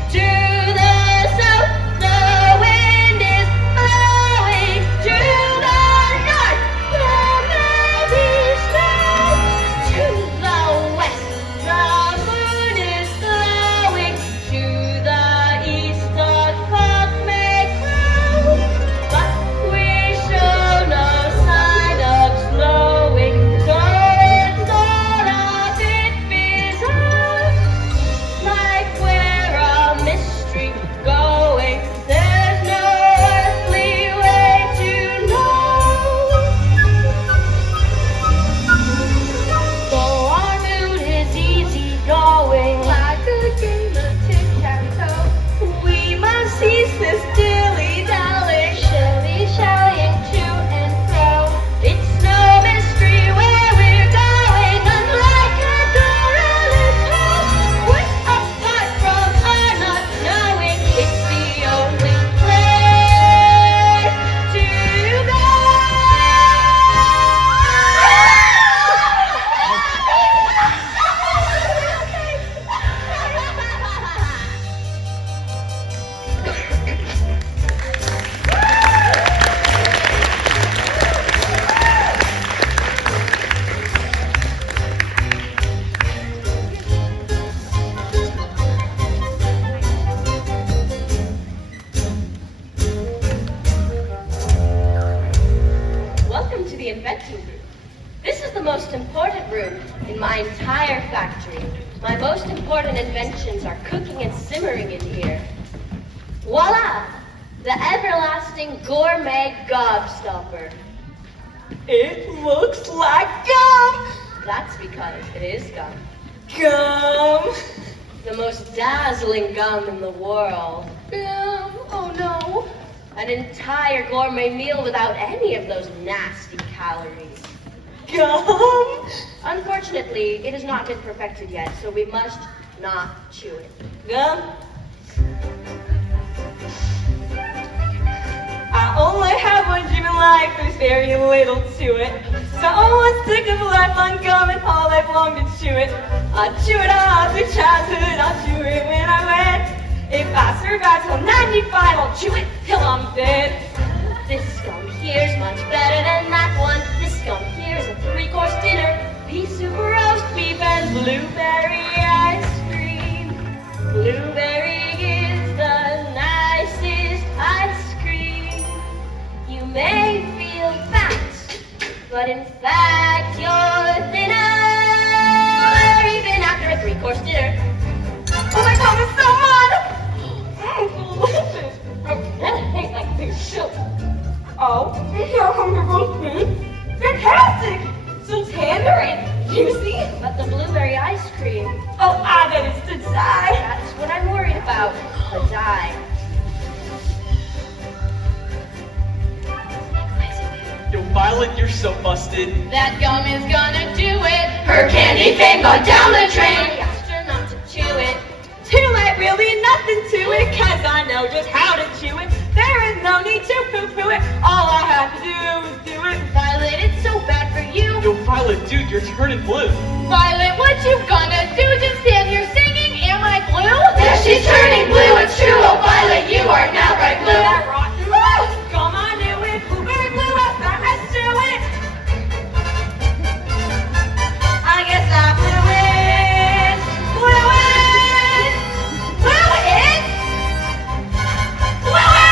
To the south, the wind is blowing. my entire factory. My most important inventions are cooking and simmering in here. Voila! The everlasting gourmet gobstopper. It looks like gum. That's because it is gum. Gum. The most dazzling gum in the world. Gum. Oh no. An entire gourmet meal without any of those nasty calories. Gum. Unfortunately, it has not been perfected yet, so we must not chew it. Gum. I only have one dream in life, there's very little to it. So one stick of life on gum and all life long to chew it. I'll chew it all through childhood, I'll chew it when I wed. If I survive till 95, I'll chew it till I'm dead. This gum here's much better than that one. This gum here's a 3-course dinner. Pea soup, roast beef, and blueberry ice cream. Blueberry is the nicest ice cream. You may feel fat, but in fact you're thinner. Even after a 3-course dinner. Oh my God, it's so hot! Delicious. That tastes like pig soup. Oh, here comes the roast beef. Fantastic! So tender and juicy. But the blueberry ice cream, Oh, I bet it's to die. that's what I'm worried about. The dye. Yo, Violet, you're so busted. That gum is gonna do it. Her candy fame gone down the drain. Asked her not to chew it. Too late, really nothing to it, cause I know just how to chew it. There is no need to poo-poo it. All I have to do is do it. Violet, it's so bad for you. Yo, Violet, dude, you're turning blue. Violet, what you gonna do? Just stand here singing? Am I blue? Yes, she's turning blue, it's true. Oh, Violet, you are now bright blue. That rotten gum, I knew it. Blueberry blue, I found I chew it. I guess I blew it. Blew it. Blew it. Blew it.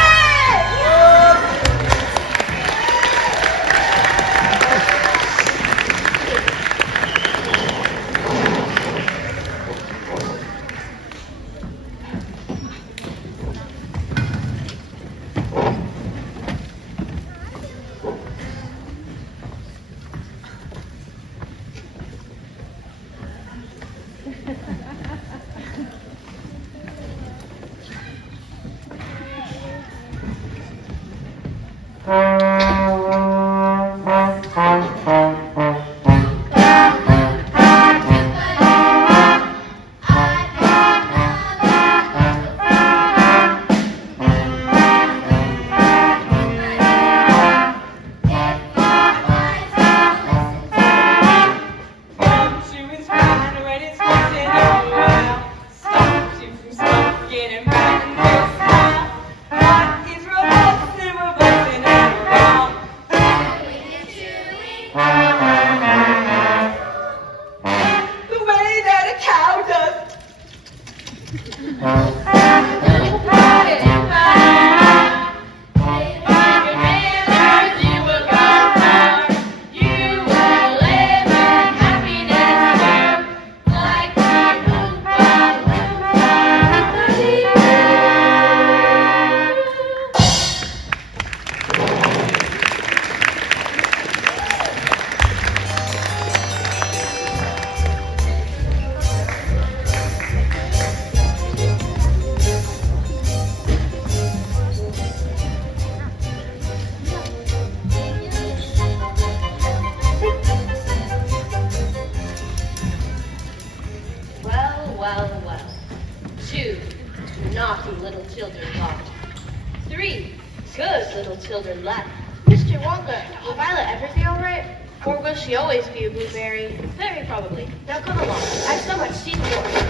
children left. Mr. Wonka, will Violet ever be alright? Or will she always be a blueberry? Very probably. Now come along. I've so much tea for you.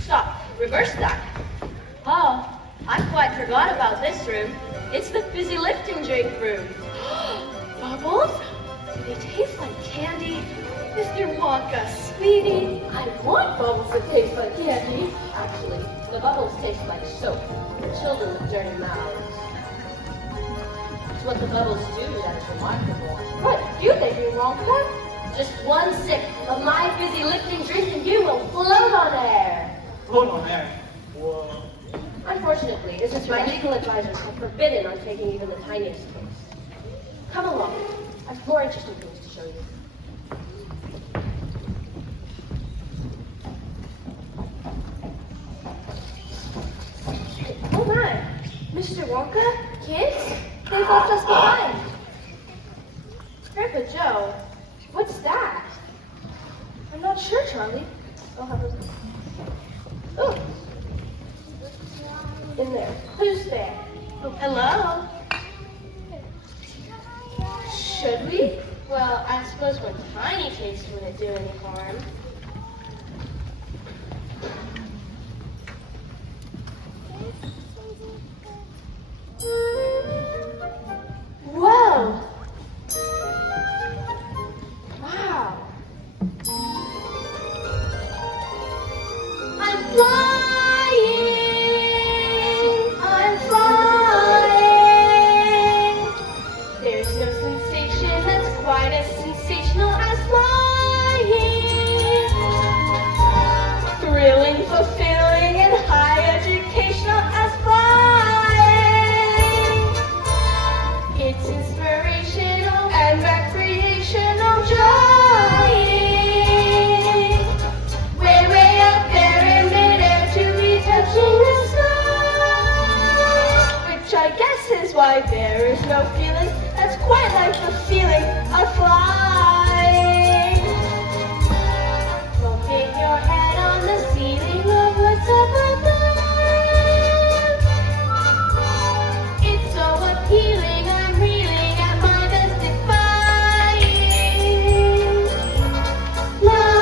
Stop. Reverse that. Oh, I quite forgot about this room. It's the fizzy lifting drink room. Bubbles? Do they taste like candy? Mr. Wonka, sweetie. I want bubbles that taste like candy. Actually, the bubbles taste like soap for children with dirty mouths. It's what the bubbles do that is remarkable. What? Do you think you're wrong for that? Just one sip of my fizzy lifting drink and you will float on air. Float on air. Whoa. Unfortunately, this is my legal advisors are forbidden on taking even the tiniest taste. Come along. I have more interesting things to show you. Oh my! Mr. Wonka? Kids? They've left us behind. Grandpa Joe? What's that? I'm not sure, Charlie. I'll have a look. Oh! In there. Who's there? Oh, hello? Should we? Well, I suppose one tiny taste wouldn't do any harm. Whoa! Wow! I'm flying! I'm flying! There's no sensation that's quite as sensational as flying. Thrilling, fulfilling, and high educational as flying. It's inspirational and recreational joying. Way, way up there in midair to be touching the sky. Which I guess is why there is no feeling that's quite like the feeling of flying. Bumping your head on the ceiling of what's up above. It's so appealing, I'm reeling at my best defying. Flying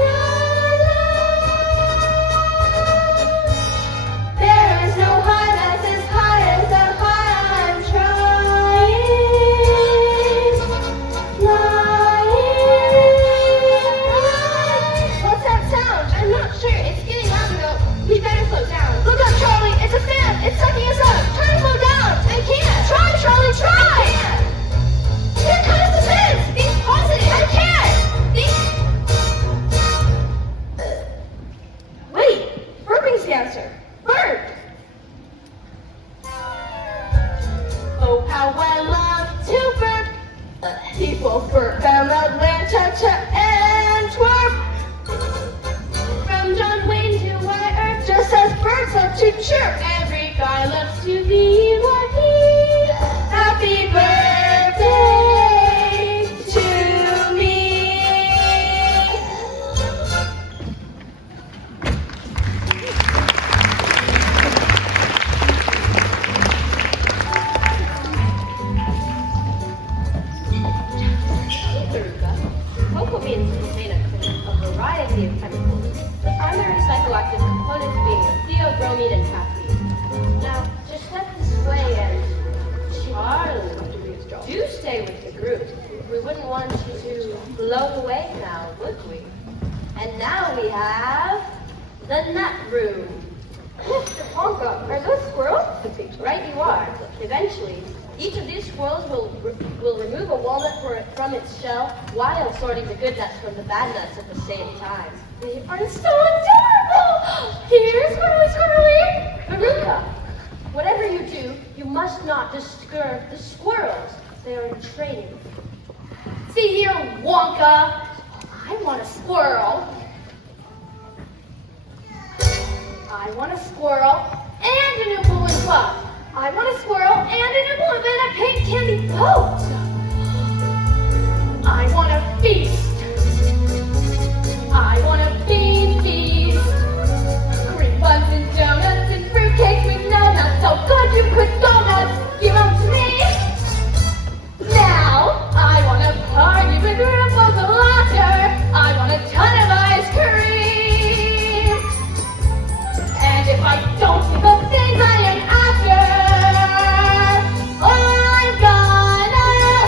alone. There is no high that's as high as the high I'm trying. Flying. What's that sound? I'm not sure. It's getting loud enough. We better slow down. Look up, Charlie. It's a fan. It's sucking us up. Try to slow down. I can't. Try, Charlie. Try. I can't. Here comes the fence. Think positive. I can't. Wait. Burping's the answer. Burp. Oh, how I love to burp. People burp from Atlanta to Antwerp. From John Wayne to Wyatt, just as birds love to chirp. Every guy loves to be what he. Happy birthday to me. Cocoa beans contain a variety of chemicals, the primary psychoactive components being theobromine and caffeine. Now, just step this way and Charlie, do stay with the group. We wouldn't want you to blow away now, would we? And now we have the nut room. Mr. Wonka, are those squirrels? Right you are. Eventually, each of these squirrels will remove a walnut from its shell while sorting the good nuts from the bad nuts at the same time. They are so adorable! Here, squirrely, squirrely! Maruka, whatever you do, you must not disturb the squirrels. They are in training. See here, Wonka. I want a squirrel. I want a squirrel and an Oompa Loompa. I want a squirrel and an Oompa Loompa and a pink candy boat. I want a feast. I want a bean feast. Cream buns and donuts and fruitcakes with no nuts. So good you could go nuts. Give them to me. Now, I want a party with ripples of laughter. I want a ton of ice cream. And if I don't think of things I am after, I'm gonna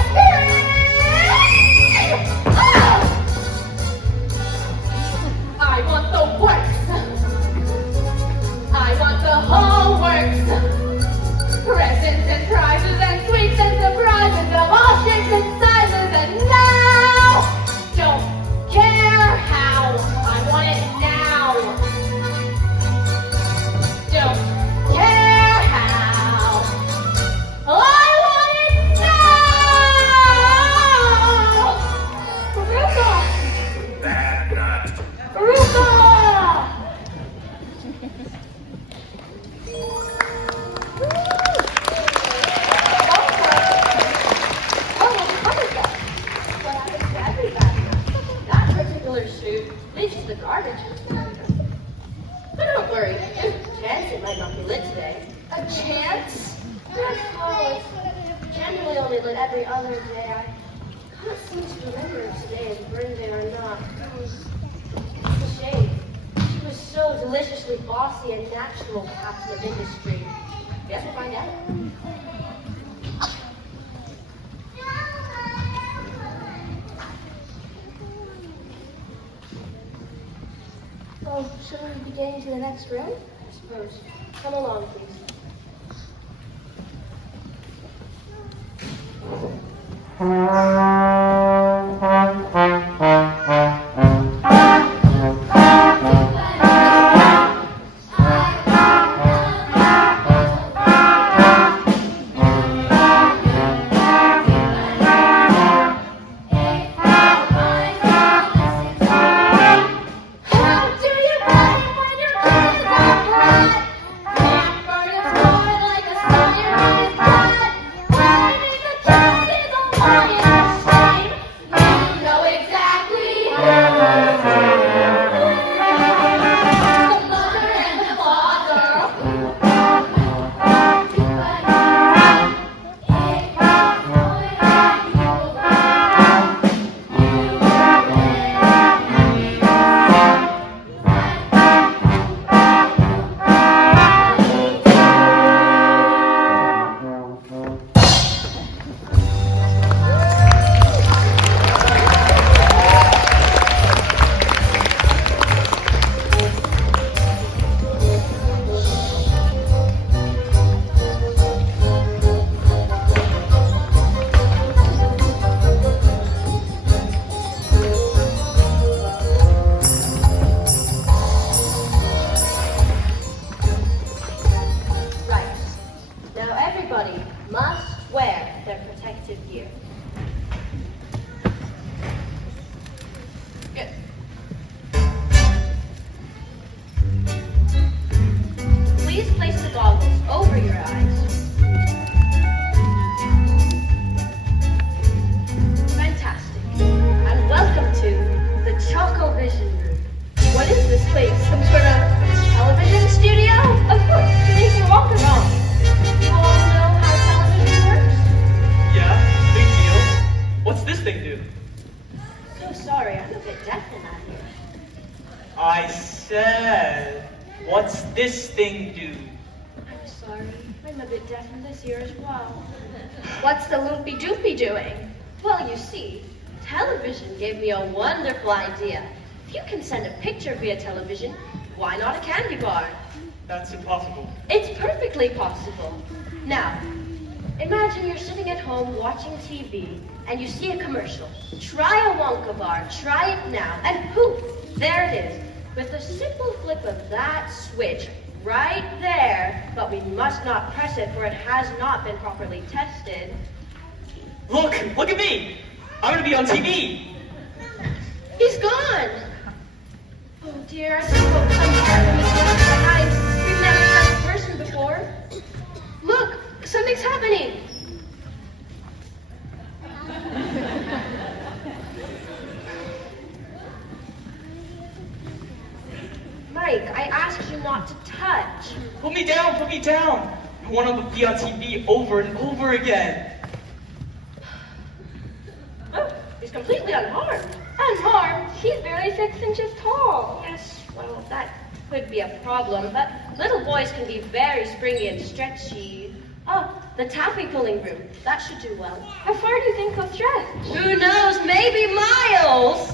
the garbage. But don't worry, there's a chance it might not be lit today. A chance? I suppose. Generally only lit every other day. I can't seem to remember if today is burn day or not. It's a shame. She was so deliciously bossy and natural, captain of industry. Guess we'll find out. Oh, shouldn't we be getting to the next room? I suppose. Come along, please. What's this thing do? I'm sorry. I'm a bit deaf in this ear as well. What's the loopy doopy doing? Well, you see, television gave me a wonderful idea. If you can send a picture via television, why not a candy bar? That's impossible. It's perfectly possible. Now, imagine you're sitting at home watching TV and you see a commercial. Try a Wonka bar, try it now, and poof, there it is. With a simple flip of that switch right there, but we must not press it for it has not been properly tested. Look at me! I'm gonna be on TV! He's gone! Oh dear, I hope some part of him is left behind. We've never met a person before. Look, something's happening. Mike, I asked you not to touch. Put me down, put me down! I want to be on TV over and over again. Oh, he's completely unharmed. Unharmed? He's barely 6 inches tall. Yes, well, that could be a problem, but little boys can be very springy and stretchy. Oh, the taffy pulling room. That should do well. How far do you think he'll stretch? Who knows? Maybe miles!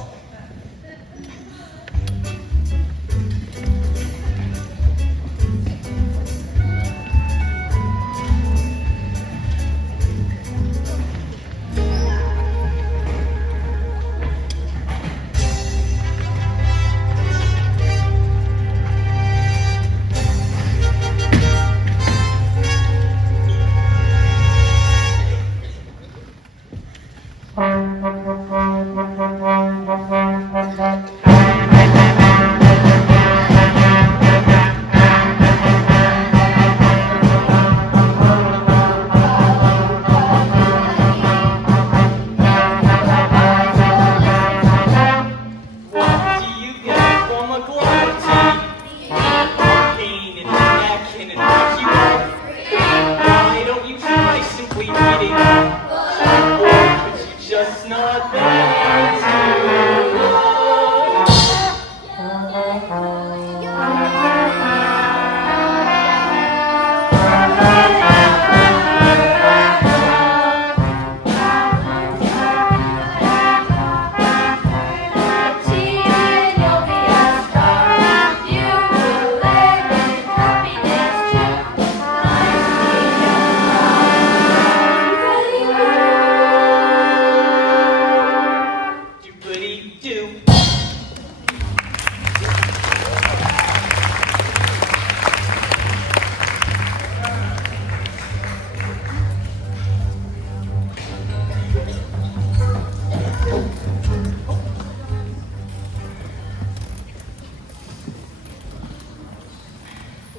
do.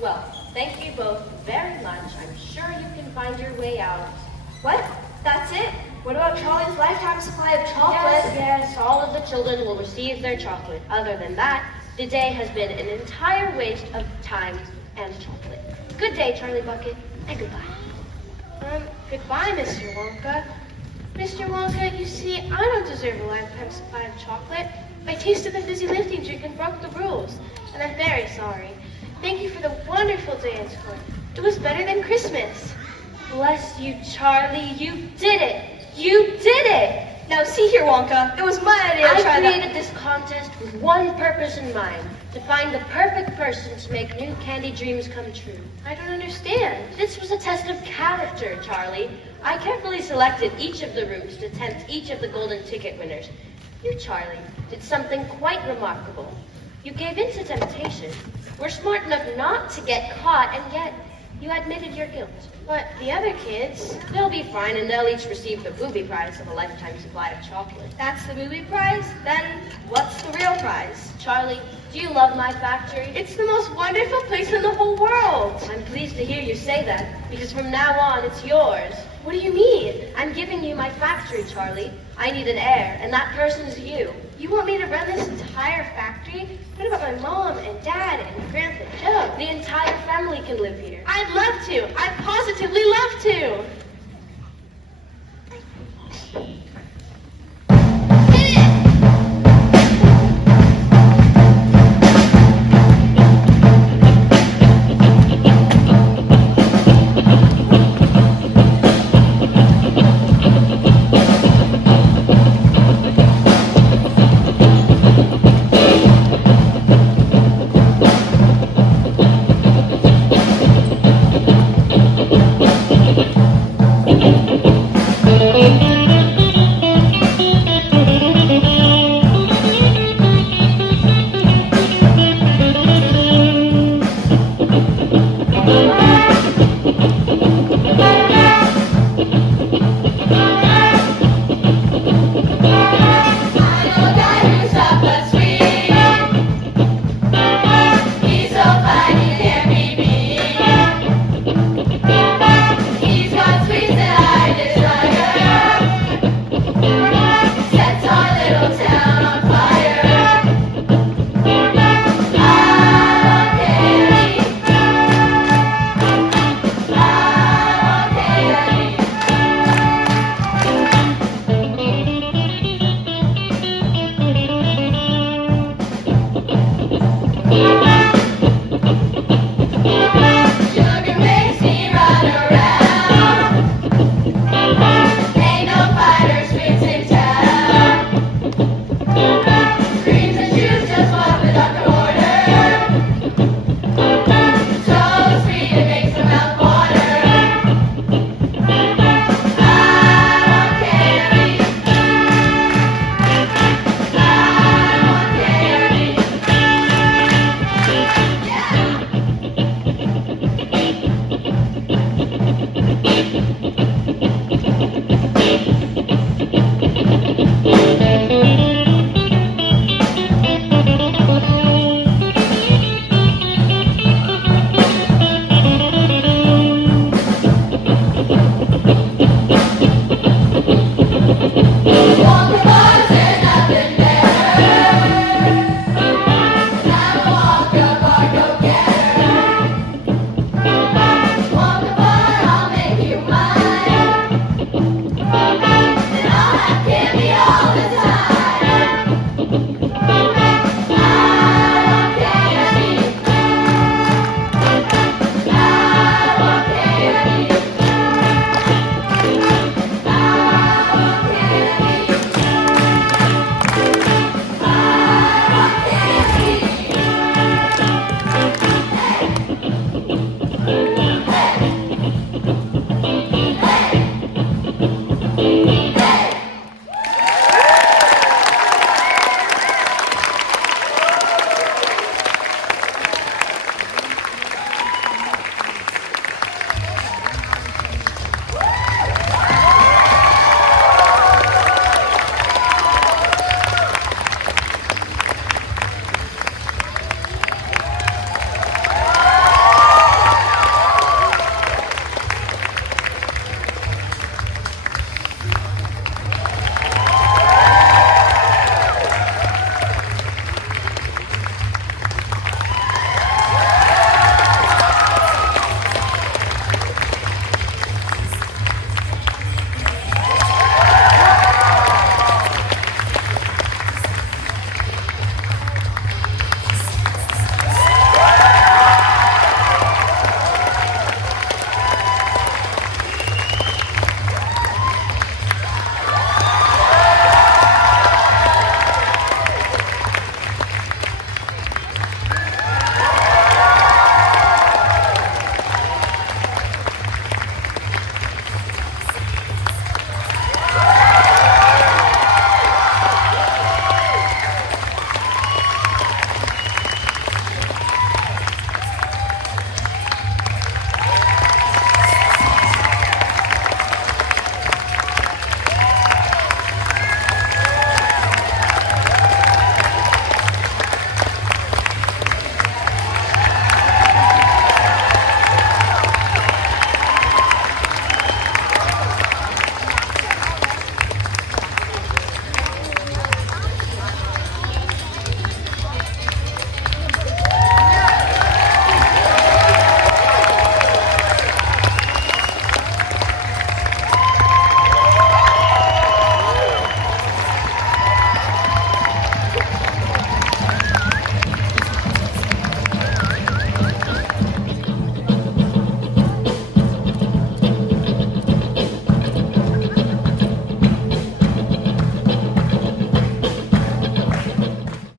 Well, thank you both very much. I'm sure you can find your way out. What? That's it? What about Charlie's lifetime supply of chocolate? Yes, all of the children will receive their chocolate. Other than that, the day has been an entire waste of time and chocolate. Good day, Charlie Bucket, and goodbye. Goodbye, Mr. Wonka. Mr. Wonka, you see, I don't deserve a lifetime supply of chocolate. I tasted the fizzy lifting drink and broke the rules, and I'm very sorry. Thank you for the wonderful dance club. It was better than Christmas. Bless you, Charlie. You did it. You did it. Now see here, Wonka. It was my idea to I try created this contest with one purpose in mind, to find the perfect person to make new candy dreams come true. I don't understand. This was a test of character, Charlie. I carefully selected each of the routes to tempt each of the golden ticket winners. You, Charlie, did something quite remarkable. You gave in to temptation, were smart enough not to get caught, and yet you admitted your guilt. But the other kids, They'll be fine, and they'll each receive the booby prize of a lifetime supply of chocolate. that's the booby prize? Then what's the real prize? Charlie, do you love my factory? It's the most wonderful place in the whole world. I'm pleased to hear you say that, because from now on, it's yours. What do you mean? I'm giving you my factory, Charlie. I need an heir, and that person's you. You want me to run this entire factory? What about my mom and dad and Grandpa Joe? The entire family can live here. I'd love to. I'd positively love to.